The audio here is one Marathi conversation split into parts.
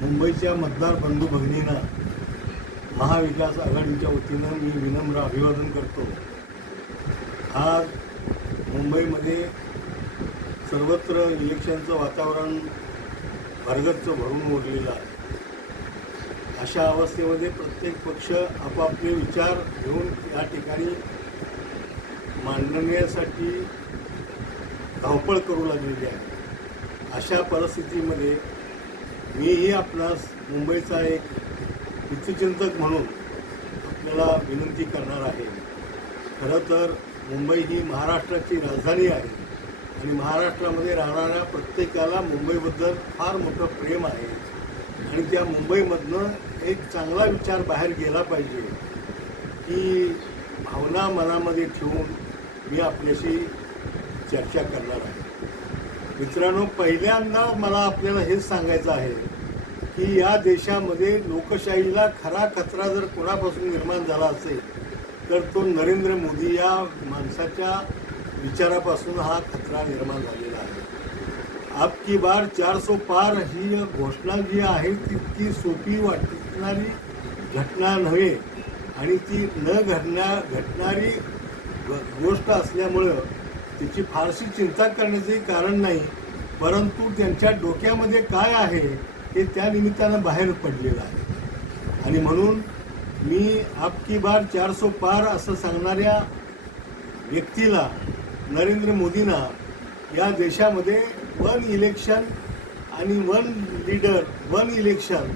मुंबईच्या मतदार बंधू भगिनींना महाविकास आघाडीच्या वतीनं मी विनम्र अभिवादन करतो. आज मुंबईमध्ये सर्वत्र इलेक्शनचं वातावरण भरगच्च भरून ओढलेलं आहे. अशा अवस्थेमध्ये प्रत्येक पक्ष आपापले विचार घेऊन या ठिकाणी मांडण्यासाठी धावपळ करू लागलेली आहे. अशा परिस्थितीमध्ये मीही आपणास मुंबईचा एक हितचिंतक म्हणून आपल्याला विनंती करणार आहे. खरं तर मुंबई ही महाराष्ट्राची राजधानी आहे आणि महाराष्ट्रामध्ये राहणाऱ्या प्रत्येकाला मुंबईबद्दल फार मोठं प्रेम आहे. आणि त्या मुंबईमधनं एक चांगला विचार बाहेर गेला पाहिजे. की भावना मनामध्ये ठेवून मी आपल्याशी चर्चा करणार आहे. मित्रांनो पहिल्यांदा मला आपल्याला हेच सांगायचं आहे की या देशामध्ये लोकशाहीला खरा खतरा जर कोणापासून निर्माण झाला असेल तर तो नरेंद्र मोदी या माणसाच्या विचारापासून हा खतरा निर्माण झालेला आहे. अब की बार चार सो पार ही घोषणा जी आहे तितकी सोपी वाटणारी घटना नव्हे आणि ती न घडण्या घडणारी गोष्ट असल्यामुळं तिची फारशी चिंता करण्याचंही कारण नाही परंतु त्यांच्या डोक्यामध्ये काय आहे हे त्या निमित्तानं बाहेर पडलेलं आहे. आणि म्हणून मी आपकी बार चार सो पार असं सांगणाऱ्या व्यक्तीला नरेंद्र मोदींना या देशामध्ये वन इलेक्शन आणि वन लीडर वन इलेक्शन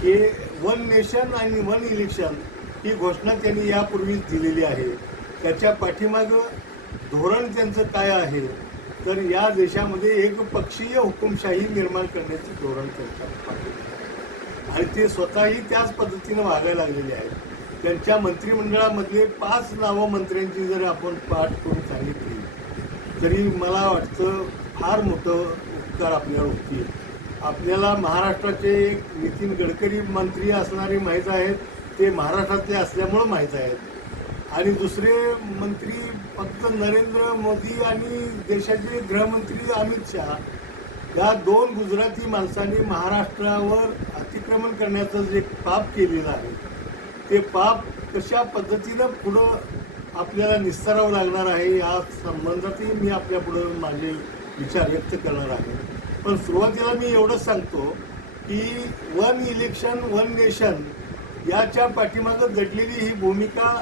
हे वन नेशन आणि वन इलेक्शन ही घोषणा त्यांनी यापूर्वीच दिलेली आहे. त्याच्या पाठीमागं धोरण त्यांचं काय आहे? तर या देशामध्ये एकपक्षीय हुकुमशाही निर्माण करण्याचे धोरण त्यांच्या आणि ते स्वतःही त्याच पद्धतीनं वागायला लागलेले आहेत. त्यांच्या मंत्रिमंडळामधले पाच नावं मंत्र्यांची जर आपण पाठ करून सांगितली तरी मला वाटतं फार मोठं उपकार आपल्याला होतील. आपल्याला महाराष्ट्राचे एक नितीन गडकरी मंत्री असणारे माहीत आहेत. ते महाराष्ट्रातले असल्यामुळं माहीत आहेत. आणि दुसरे मंत्री फक्त नरेंद्र मोदी आणि देशाचे गृहमंत्री अमित शहा या दोन गुजराती माणसांनी महाराष्ट्रावर अतिक्रमण करण्याचं जे पाप केलेलं आहे ते पाप कशा पद्धतीनं पुढं आपल्याला निस्तारावं लागणार आहे या संबंधातही मी आपल्या पुढं माझे विचार व्यक्त करणार आहे. पण सुरुवातीला मी एवढंच सांगतो की वन इलेक्शन वन नेशन याच्या पाठीमागं दडलेली ही भूमिका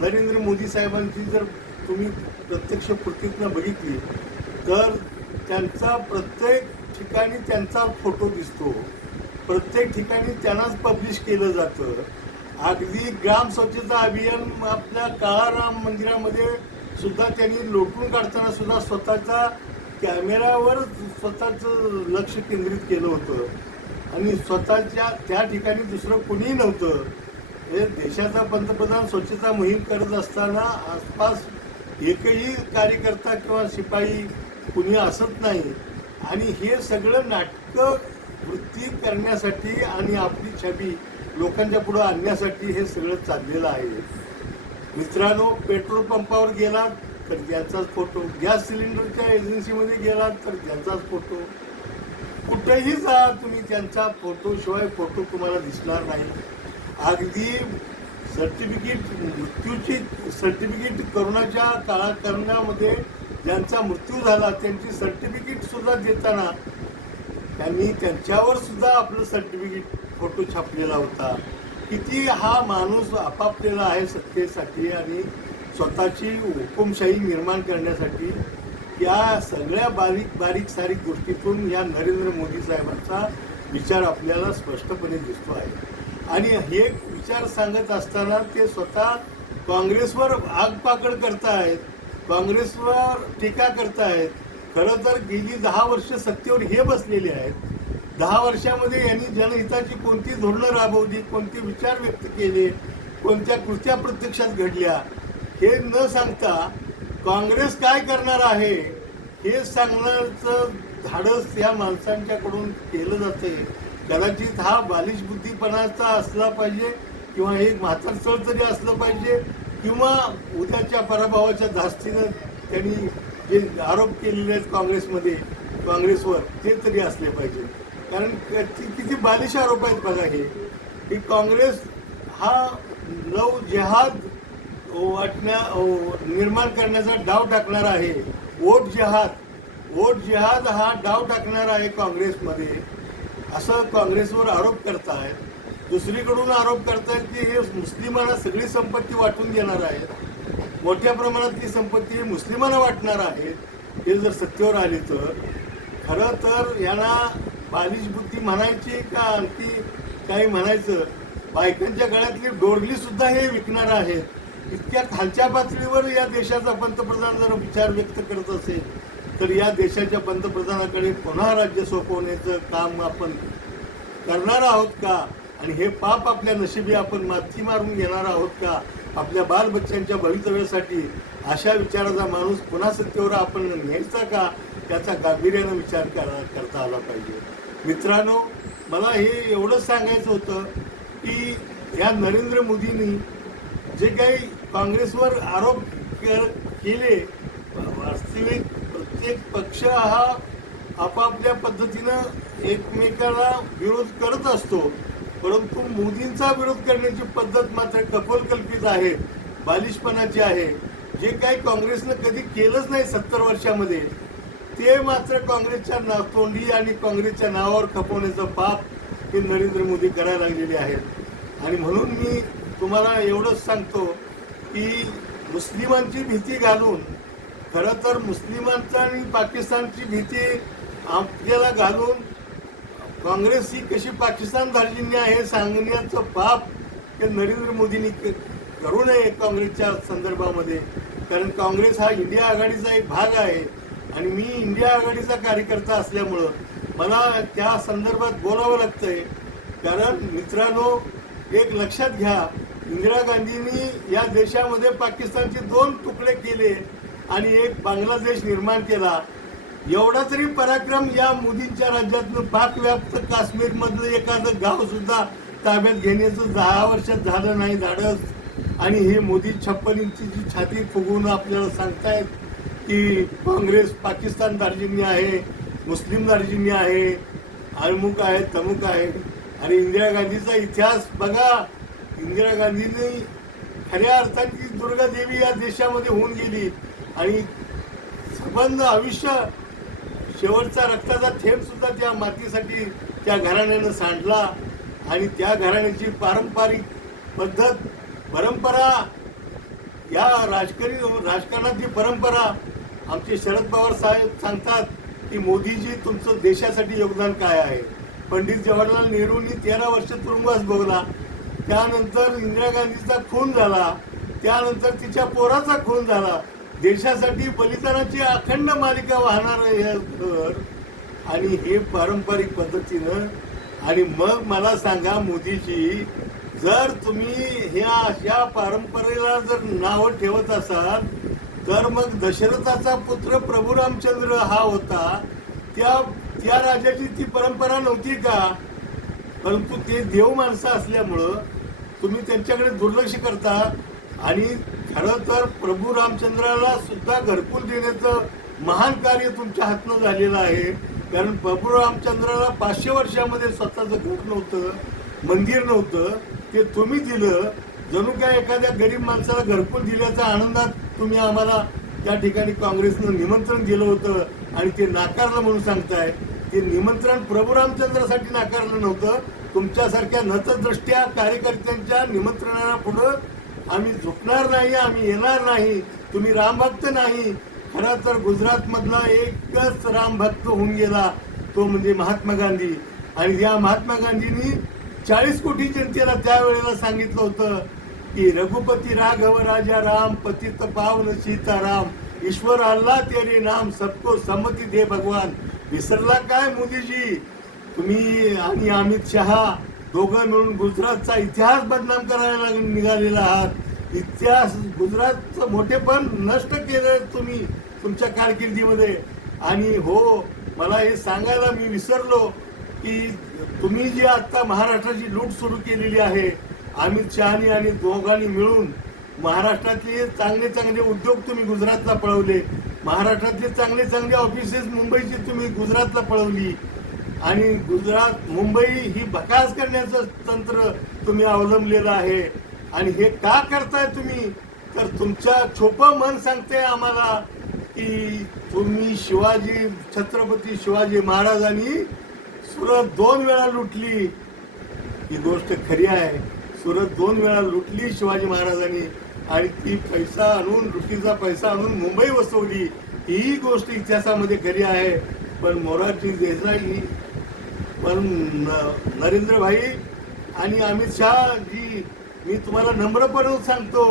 नरेंद्र मोदी साहेबांची जर तुम्ही प्रत्यक्ष प्रतिज्ञा बघितली तर त्यांचा प्रत्येक ठिकाणी त्यांचा फोटो दिसतो. प्रत्येक ठिकाणी त्यांनाच पब्लिश केलं जातं. अगदी ग्राम स्वच्छता अभियान आपल्या काळाराम मंदिरामध्ये सुद्धा त्यांनी लोटून काढताना सुद्धा स्वतःचा कॅमेऱ्यावर स्वतःचं लक्ष केंद्रित केलं होतं. आणि स्वतःच्या त्या ठिकाणी दुसरं कुणीही नव्हतं. देशाचा पंतप्रधान स्वच्छता मोहीम करत असताना आसपास एकही कार्यकर्ता किंवा शिपाई कुणी असत नाही. आणि हे सगळं नाटकं वृत्ती करण्यासाठी आणि आपली छबी लोकांच्या पुढं आणण्यासाठी हे सगळं चाललेलं आहे. मित्रांनो पेट्रोल पंपावर गेलात तर त्यांचाच फोटो गॅस सिलेंडरच्या एजन्सीमध्ये गेलात तर त्यांचाच फोटो. कुठेही जा तुम्ही त्यांचा फोटोशिवाय फोटो तुम्हाला दिसणार नाही. अगदी सर्टिफिकेट मृत्यूची सर्टिफिकेट करोनाच्या काळाकरणामध्ये ज्यांचा मृत्यू झाला त्यांची सर्टिफिकेट सुद्धा देताना त्यांनी त्यांच्यावर सुद्धा आपलं सर्टिफिकेट फोटो छापलेला होता. किती हा माणूस आपापलेला आहे सत्तेसाठी आणि स्वतःची हुकुमशाही निर्माण करण्यासाठी या सगळ्या बारीक बारीक सारीक गोष्टीतून या नरेंद्र मोदी साहेबांचा विचार आपल्याला स्पष्टपणे दिसतो आहे. आणि हे विचार सांगत असताना ते स्वतः काँग्रेसवर आगपाकड करतायत काँग्रेसवर टीका करतायत. खरं तर गेली दहा वर्ष सत्तेवर हे बसलेले आहेत. दहा वर्षामध्ये यांनी जनहिताची कोणती धोरणं राबवली कोणते विचार व्यक्त केले कोणत्या कृत्या प्रत्यक्षात घडल्या हे न सांगता काँग्रेस काय करणार आहे हे सांगण्याचं धाडस या माणसांच्याकडून केलं जाते कदाचित हा बालिश बुद्धीपणाचा असला पाहिजे किंवा एक म्हातारसळ तरी असलं पाहिजे किंवा उद्याच्या पराभवाच्या धास्तीनं त्यांनी जे आरोप केलेले आहेत काँग्रेसमध्ये काँग्रेसवर ते तरी असले पाहिजे. कारण किती किती बालिश आरोप आहेत बघा हे. की काँग्रेस हा नव जेहाद वाटण्या निर्माण करण्याचा डाव टाकणार आहे. वोट जेहाद वोट जेहाद हा डाव टाकणार आहे काँग्रेसमध्ये. असं काँग्रेसवर आरोप करतायत दुसरीकडून आरोप करतायत की हे मुस्लिमांना सगळी संपत्ती वाटून घेणार आहेत. मोठ्या प्रमाणात ती संपत्ती मुस्लिमांना वाटणार आहे हे जर सत्तेवर आले तर. खरं तर यांना बालिश बुद्धी म्हणायची का आणखी काही म्हणायचं? बायकांच्या गळ्यातली डोरली सुद्धा हे विकणार आहेत. इतक्या खालच्या पातळीवर या देशाचा पंतप्रधान जर विचार व्यक्त करत असेल तर या देशाच्या पंतप्रधानाकडे पुन्हा राज्य सोपवण्याचं काम आपण करणार आहोत का? आणि हे पाप आपल्या नशिबी आपण माथी मारून घेणार आहोत का? आपल्या बालबच्च्यांच्या भवितव्यासाठी अशा विचाराचा माणूस पुन्हा सत्तेवर आपण न्यायचा का? त्याचा गांभीर्यानं विचार करा करता आला पाहिजे. मित्रांनो मला हे एवढंच सांगायचं होतं की या नरेंद्र मोदींनी जे काही काँग्रेसवर आरोप केले वास्तविक प्रत्येक पक्ष हा आपापल्या पद्धतीनं एकमेकाला विरोध करत असतो. परंतु मोदींचा विरोध करण्याची पद्धत मात्र कपोलकल्पित आहे बालिशपणाची आहे. जे काही काँग्रेसनं कधी केलंच नाही सत्तर वर्षामध्ये ते मात्र काँग्रेसच्या ना तोंडी आणि काँग्रेसच्या नावावर खपवण्याचं पाप हे नरेंद्र मोदी करायला लागलेले आहेत. आणि म्हणून मी तुम्हाला एवढंच सांगतो की मुस्लिमांची भीती घालून खरं तर मुस्लिमांचा आणि पाकिस्तानची भीती आपल्याला घालून काँग्रेस ही कशी पाकिस्तान धार्जिन्य आहे सांगण्याचं पाप हे नरेंद्र मोदींनी करू नये काँग्रेसच्या संदर्भामध्ये. कारण काँग्रेस हा इंडिया आघाडीचा एक भाग आहे आणि मी इंडिया आघाडीचा कार्यकर्ता असल्यामुळं मला त्या संदर्भात बोलावं लागतंय. कारण मित्रांनो एक लक्षात घ्या इंदिरा गांधींनी या देशामध्ये पाकिस्तानचे दोन तुकडे केले. आणि एक बांगलादेश निर्माण केला. एवढा तरी पराक्रम या मोदींच्या राज्यातनं पाकव्याप्त काश्मीरमधलं एखादं गाव सुद्धा ताब्यात घेण्याचं दहा वर्षात झालं नाही धाडस. आणि हे मोदी छप्पन इंचीची छाती फुगवून आपल्याला सांगतायत की काँग्रेस पाकिस्तान दार्जिनी आहे मुस्लिम दार्जिनी आहे अमुक आहे तमुक आहे. आणि इंदिरा गांधीचा इतिहास बघा इंदिरा गांधींनी खऱ्या अर्थाने दुर्गा देवी या देशामध्ये होऊन गेली. आणि संबंध आयुष्य शेवटचा रक्ताचा थेंब सुद्धा त्या मातीसाठी त्या घराण्यानं सांडला. आणि त्या घराण्याची पारंपरिक पद्धत परंपरा या राजकीय राजकारणातली परंपरा आमचे शरद पवार साहेब सांगतात की मोदीजी तुमचं देशासाठी योगदान काय आहे? पंडित जवाहरलाल नेहरूंनी तेरा वर्ष तुरुंगवास भोगला. त्यानंतर इंदिरा गांधीचा खून झाला. त्यानंतर तिच्या पोराचा खून झाला. देशासाठी बलिदानाची अखंड मालिका वाहणार हे घर. आणि हे पारंपरिक पद्धतीनं. आणि मग मला सांगा मोदीजी जर तुम्ही ह्या अशा परंपरेला जर नावं ठेवत असाल तर मग दशरथाचा पुत्र प्रभू रामचंद्र हा होता. त्या त्या राजाची ती परंपरा नव्हती का? परंतु ते देव माणसं असल्यामुळं तुम्ही त्यांच्याकडे दुर्लक्ष करता. आणि खरं तर प्रभू रामचंद्राला सुद्धा घरकुल देण्याचं महान कार्य तुमच्या हातनं झालेलं आहे. कारण प्रभू रामचंद्राला पाचशे वर्षामध्ये स्वतःचं घर नव्हतं मंदिर नव्हतं. ते तुम्ही दिलं. जणू काय एखाद्या गरीब माणसाला घरकुल दिल्याचा आनंदात तुम्ही आम्हाला त्या ठिकाणी काँग्रेसनं निमंत्रण दिलं होतं आणि ते नाकारलं म्हणून सांगताय. ते निमंत्रण प्रभू रामचंद्रासाठी नाकारलं नव्हतं. तुमच्यासारख्या नतदृष्ट्या कार्यकर्त्यांच्या निमंत्रणाला पुढं आम्ही झुकणार नाही आम्ही येणार नाही तुम्ही रामभक्त नाही. खरं तर गुजरात मधला एकच रामभक्त होऊन गेला तो म्हणजे महात्मा गांधी. आणि या महात्मा गांधींनी चाळीस कोटी जनतेला त्यावेळेला सांगितलं होतं की रघुपती राघव राजा राम पतित पावन सीताराम ईश्वर अल्लाह तेरे नाम सबको संमती दे भगवान. विसरला काय मोदीजी? तुम्ही आणि अमित शहा दोघं मिळून गुजरातचा इतिहास बदनाम करायला निघालेला आहात. इतिहास गुजरातचं मोठेपण नष्ट केलं तुम्ही तुमच्या कारकिर्दीमध्ये. आणि हो मला हे सांगायला मी विसरलो की तुम्ही जी आत्ता महाराष्ट्राची लूट सुरू केलेली आहे अमित शहानी आणि दोघांनी मिळून महाराष्ट्रातले चांगले चांगले उद्योग तुम्ही गुजरातला पळवले. महाराष्ट्रातले चांगले चांगले ऑफिसेस मुंबईची तुम्ही गुजरातला पळवली. आणि गुजरात मुंबई ही बकास करण्याचं तंत्र तुम्ही अवलंबलेलं आहे. आणि हे का करताय तुम्ही? तर तुमच्या छोपं मन सांगते आम्हाला की तुम्ही शिवाजी छत्रपती शिवाजी महाराजांनी सुरत दोन वेळा लुटली. ही गोष्ट खरी आहे. सुरत दोन वेळा लुटली शिवाजी महाराजांनी. आणि ती पैसा आणून लुटीचा पैसा आणून मुंबई वसवली. ही गोष्ट इतिहासामध्ये खरी आहे. पण मोरारजी देसाई पण न- नरेंद्रभाई आणि अमित शहा जी मी तुम्हाला नम्रपणे सांगतो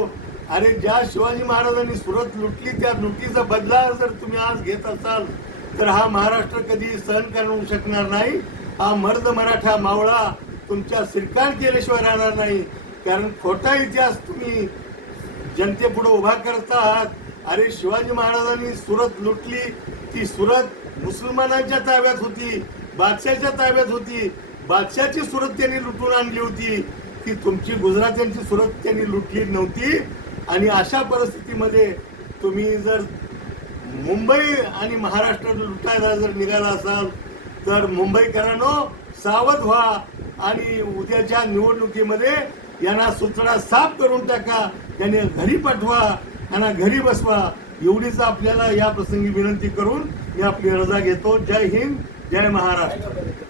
अरे ज्या शिवाजी महाराजांनी सुरत लुटली त्या लुटीचा बदला जर तुम्ही आज घेत असाल तर हा महाराष्ट्र कधी सहन करू शकणार नाही. हा मर्द मराठा मावळा तुमच्या सिरकान केल्याशिवाय राहणार नाही. कारण खोटा इतिहास तुम्ही जनतेपुढे उभा करत आहात. अरे शिवाजी महाराजांनी सुरत लुटली ती सुरत मुसलमानांच्या ताब्यात होती बादशाच्या ताब्यात होती. बादशाची सुरत त्यांनी लुटून आणली होती. ती तुमची गुजरात्यांची सुरत त्यांनी लुटली नव्हती. आणि अशा परिस्थितीमध्ये तुम्ही जर मुंबई आणि महाराष्ट्र लुटायला जर निघाला असाल तर मुंबईकरांनो सावध व्हा आणि उद्याच्या निवडणुकीमध्ये यांना सुचडा साफ करून टाका. यांनी घरी पाठवा यांना घरी बसवा. एवढीच आपल्याला या प्रसंगी विनंती करून मी आपली रजा घेतो. जय हिंद जय महाराष्ट्र.